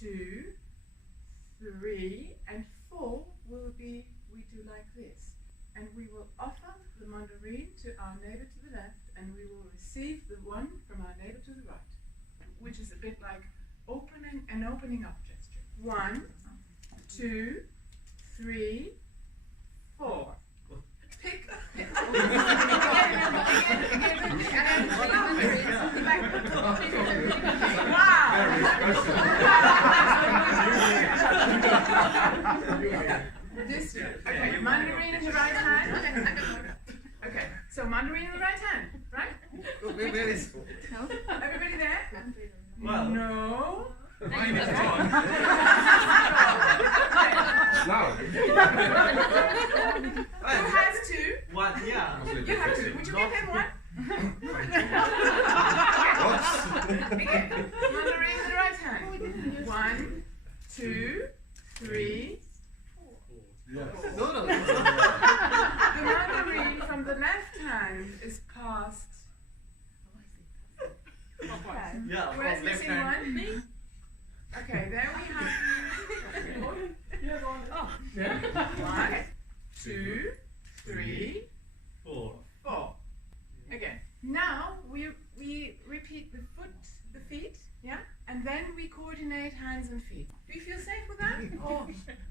2, 3, and 4 will be, we do like this. And we will offer the mandarin to our neighbor to the left, and we will receive the one from our neighbor to the right, which is a bit like an opening up gesture. 1, 2, 3, 4. Pick. This, okay, mandarin in the right hand. Okay, so mandarin in the right hand, right? Where is it? No. Everybody there? Well. No. Mine is one. Now. Who has 2? One, yeah. You have 2. Would you give him 1? Again, mandarin in the right hand. 1, 2, 3, 4. Yes. No. The mandarin from the left hand is passed. Yeah, Who is from left missing hand. 1? Me. Okay, there we have 1, 2, 3, 4. 4. Again. Now we repeat the feet, yeah, and then we coordinate hands and feet. Do you feel safe with that?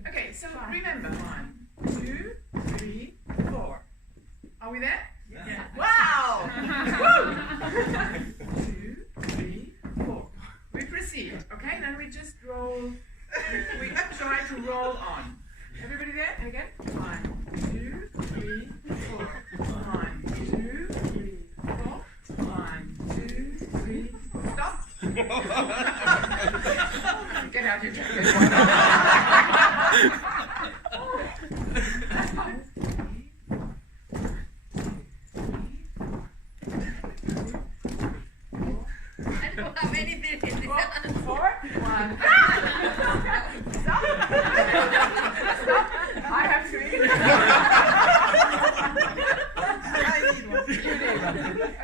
Okay, so remember 1, 2, 3, 4. Are we there? Yeah. Wow! Woo! 2, 3, 4. We proceed, okay? Then we just roll. We try to roll on. Everybody there? And again. 1, 2, 3, 4. 1, 2, 3, 4. 1, 2, 3. Stop. Get out your jacket. How many did it? 4, 1. Stop. Stop. I have 3. I need 1. You need 1.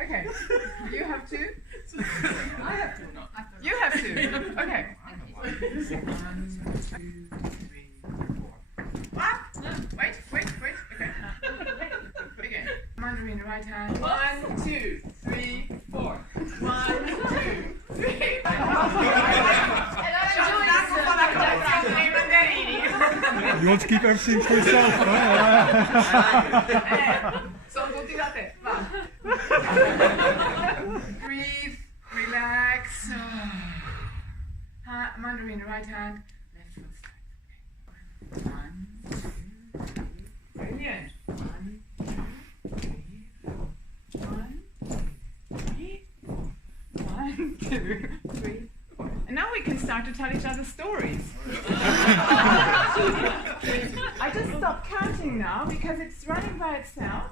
Okay. You have 2? I have 2. No. You have 2. Okay. 1, 2, 3, 4. What? Wait. Okay. Again. Mandarin right hand. 1, 2, 3, 4. 1, 2, 3, 4. You want to keep everything for yourself, huh? Breathe, relax. Mandarin right hand, left foot straight. 1, 2, 3. Brilliant. 1, 2, 3, 4. 1, 3, 4. 1, 2, 3, 4. And now we can start to tell each other stories. I just stopped counting now because it's running by itself.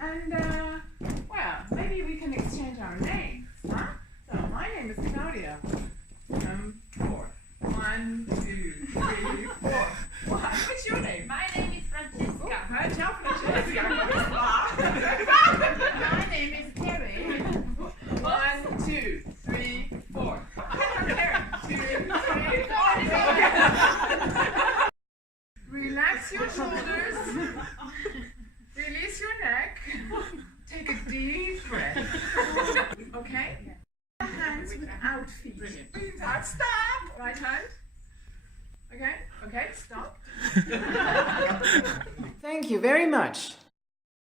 And, well, maybe we can exchange our names, huh? So, my name is Claudia. 4. 1, 2, 3, 4. What's your name? My name is Francesca. Hi, ciao, Francesca. My name is Terry. 1, 2, 3, 4. 2, 3, 4. Relax your shoulders. Release your neck. Take a deep breath. Okay? Hands without feet. Brilliant. Stop. Right hand. Okay? Okay, stop. Thank you very much.